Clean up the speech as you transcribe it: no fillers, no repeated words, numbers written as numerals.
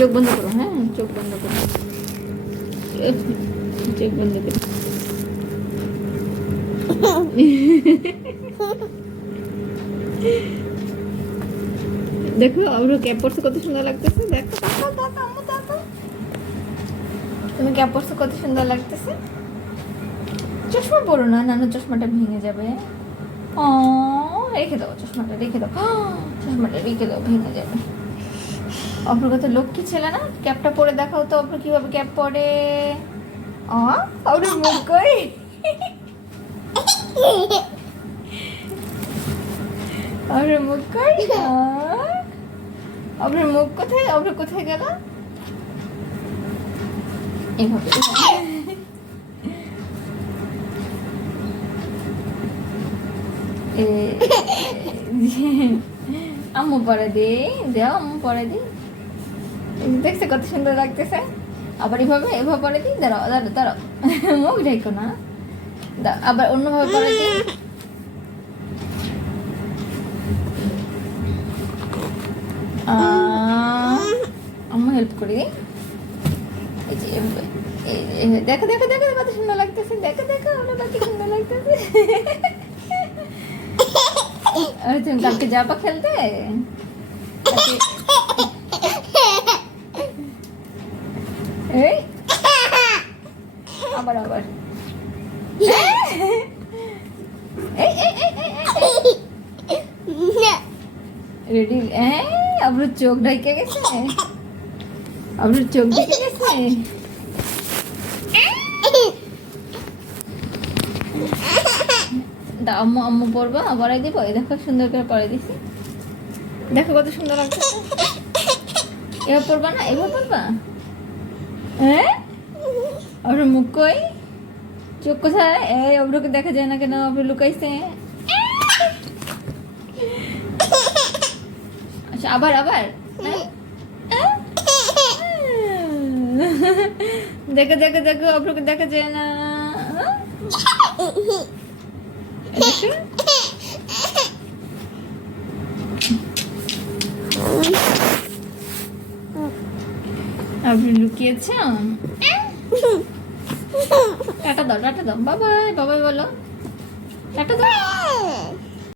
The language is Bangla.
চোখ বন্ধ করো, হ্যাঁ চোখ বন্ধ করো, চোখ বন্ধ করো। দেখো আমরা ক্যাপ পরছে কত সুন্দর লাগতেছে। দেখো তুমি ক্যাপ পরছে কত সুন্দর লাগতেছে। চশমা পরো না, নানু চশমাটা ভেঙে যাবে। ও রেখে দাও চশমাটা, রেখে দাও, চশমাটা রেখে দাও, ভেঙে যাবে। অপর কত লক্ষ্মী ছেলে না, ক্যাপটা পরে দেখাও তো অপর কিভাবে ক্যাপ পরে। অপর মুখ কই, অপর মুখ কই, অপর মুখ কোথায়, অপর কোথায় গেল। এভাবে আম্মু পরে দি, দেও আম্মু পরে দি। দেখছে কত সুন্দর লাগতেছে। আবার এভাবে এভাবে পরে দি, দাঁড়াও দাঁড়াও দাঁড়াও, মুখ ঢেকো না, আবার অন্যভাবে পরে দি। আম্মু হেল্প করি। দেখো দেখো দেখো কত সুন্দর লাগতেছে, দেখো দেখো আমরা কত সুন্দর লাগতেছে। তুমি কালকে যাবা খেলতে? এই আবার আবার রেডি। আপনার চোখ ঢেকে গেছে, আপনার চোখ ঢেকে গেছে। আম্মু আম্মু পরবা, পরাই দিব। এই দেখো সুন্দর করে পরাই দিছি, দেখো কত সুন্দর লাগছে। এবার পরবা না, এবার পরবা। হ্যাঁ আপনার মুখ কই, চোখ কোথায়? এই অব্রকে দেখা যায় না কেন, অব্র লুকাইছে। আচ্ছা আবার আবার দেখো দেখো দেখো অব্রকে দেখা যায় না। আপনি লুকিয়েছে। টাটা দাও, টাটা দাও, বাবাই বাবাই বলো, টাটা দাও।